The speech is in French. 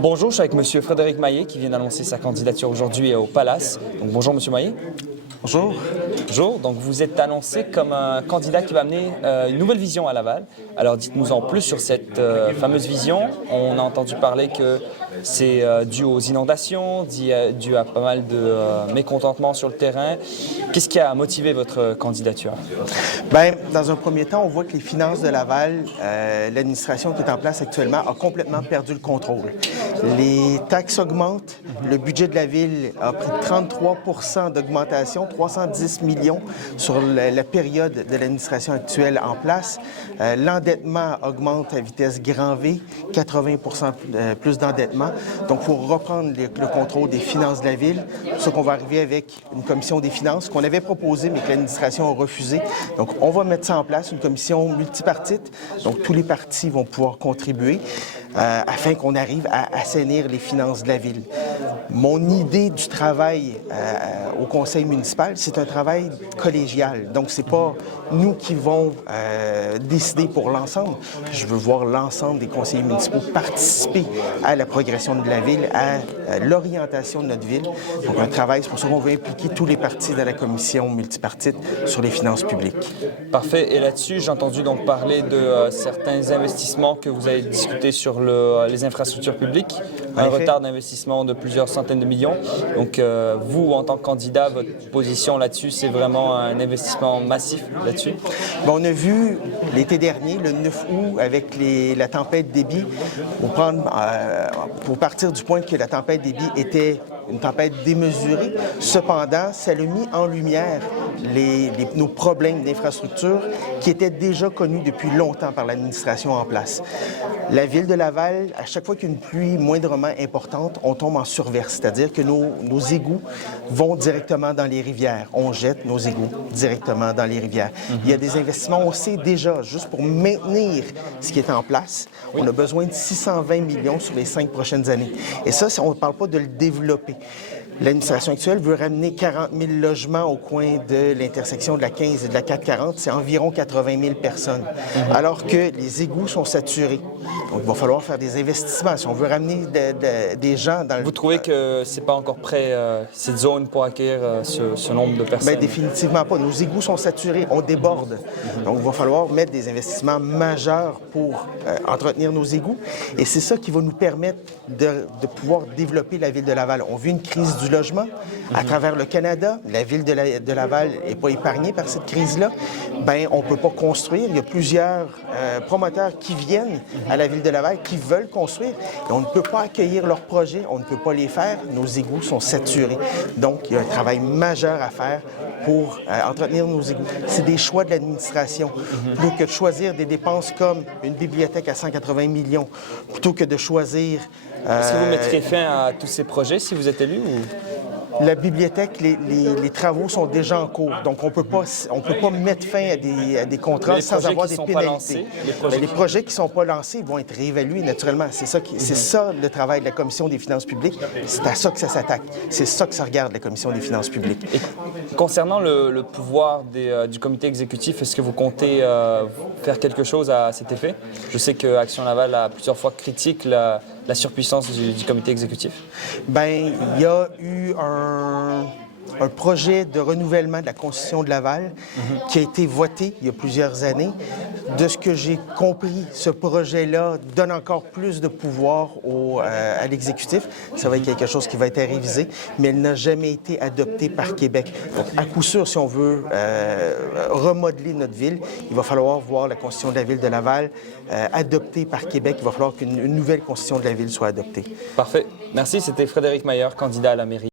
Bonjour, je suis avec Monsieur Frédéric Maillet qui vient d'annoncer sa candidature aujourd'hui au Palace. Donc, bonjour Monsieur Maillet. Bonjour. Bonjour, donc vous êtes annoncé comme un candidat qui va amener une nouvelle vision à Laval. Alors dites-nous en plus sur cette fameuse vision. On a entendu parler que c'est dû aux inondations, dû à pas mal de mécontentement sur le terrain. Qu'est-ce qui a motivé votre candidature? Bien, dans un premier temps, on voit que les finances de Laval, l'administration qui est en place actuellement, a complètement perdu le contrôle. Les taxes augmentent, le budget de la ville a pris 33 d'augmentation, 310 millions sur la période de l'administration actuelle en place. L'endettement augmente à vitesse grand V, 80 plus d'endettement. Donc, il faut reprendre le contrôle des finances de la ville. C'est pour ça qu'on va arriver avec une commission des finances qu'on avait proposée, mais que l'administration a refusé. Donc, on va mettre ça en place, une commission multipartite. Donc, tous les partis vont pouvoir contribuer afin qu'on arrive à assainir les finances de la ville. Mon idée du travail au conseil municipal, c'est un travail collégial. Donc, c'est pas nous qui vont décider pour l'ensemble. Je veux voir l'ensemble des conseillers municipaux participer à la progression de la ville, à l'orientation de notre ville. Donc, un travail, c'est pour ça qu'on veut impliquer tous les partis dans la commission multipartite sur les finances publiques. Parfait. Et là-dessus, j'ai entendu donc parler de certains investissements que vous avez discutés sur les infrastructures publiques, un retard d'investissement de plusieurs centaines de millions. Donc, vous, en tant que candidat, votre position là-dessus, c'est vraiment un investissement massif là-dessus? Bien, on a vu l'été dernier, le 9 août, avec la tempête Debby, pour partir du point que la tempête Debby était une tempête démesurée. Cependant, ça a mis en lumière nos problèmes d'infrastructure qui étaient déjà connus depuis longtemps par l'administration en place. La ville de Laval, à chaque fois qu'il y a une pluie moindrement importante, on tombe en surverse, c'est-à-dire que nos égouts vont directement dans les rivières. On jette nos égouts directement dans les rivières. Il y a des investissements, on sait déjà, juste pour maintenir ce qui est en place, on a besoin de 620 millions sur les 5 prochaines années. Et ça, on ne parle pas de le développer. L'administration actuelle veut ramener 40 000 logements au coin de l'intersection de la 15 et de la 440. C'est environ 80 000 personnes, alors que les égouts sont saturés. Donc, il va falloir faire des investissements si on veut ramener des gens dans le... Vous trouvez que c'est pas encore prêt, cette zone, pour accueillir ce nombre de personnes? Bien, définitivement pas. Nos égouts sont saturés, on déborde. Donc, il va falloir mettre des investissements majeurs pour entretenir nos égouts. Et c'est ça qui va nous permettre de pouvoir développer la ville de Laval. On vit une crise du logement à travers le Canada. La ville de Laval n'est pas épargnée par cette crise-là. Bien, on ne peut pas construire. Il y a plusieurs promoteurs qui viennent à la ville de Laval, qui veulent construire. Et on ne peut pas accueillir leurs projets, on ne peut pas les faire. Nos égouts sont saturés. Donc, il y a un travail majeur à faire pour entretenir nos égouts. C'est des choix de l'administration. Plutôt que de choisir des dépenses comme une bibliothèque à 180 millions, plutôt que de choisir... Est-ce que vous mettriez fin à tous ces projets si vous êtes élu? La bibliothèque, les travaux sont déjà en cours. Donc, on ne peut pas mettre fin à des contrats sans avoir des pénalités. Les projets qui ne sont pas lancés vont être réévalués naturellement. C'est ça le travail de la Commission des finances publiques. C'est à ça que ça s'attaque. C'est ça que ça regarde, la Commission des finances publiques. Et concernant le pouvoir du comité exécutif, est-ce que vous comptez faire quelque chose à cet effet? Je sais que Action Laval a plusieurs fois critiqué la surpuissance du comité exécutif. Bien, il y a eu un projet de renouvellement de la Constitution de Laval qui a été voté il y a plusieurs années. De ce que j'ai compris, ce projet-là donne encore plus de pouvoir à l'exécutif. Ça va être quelque chose qui va être révisé, mais il n'a jamais été adopté par Québec. Donc, à coup sûr, si on veut remodeler notre ville, il va falloir voir la Constitution de la ville de Laval adoptée par Québec. Il va falloir qu'une nouvelle Constitution de la ville soit adoptée. Parfait. Merci. C'était Frédéric Maillet, candidat à la mairie.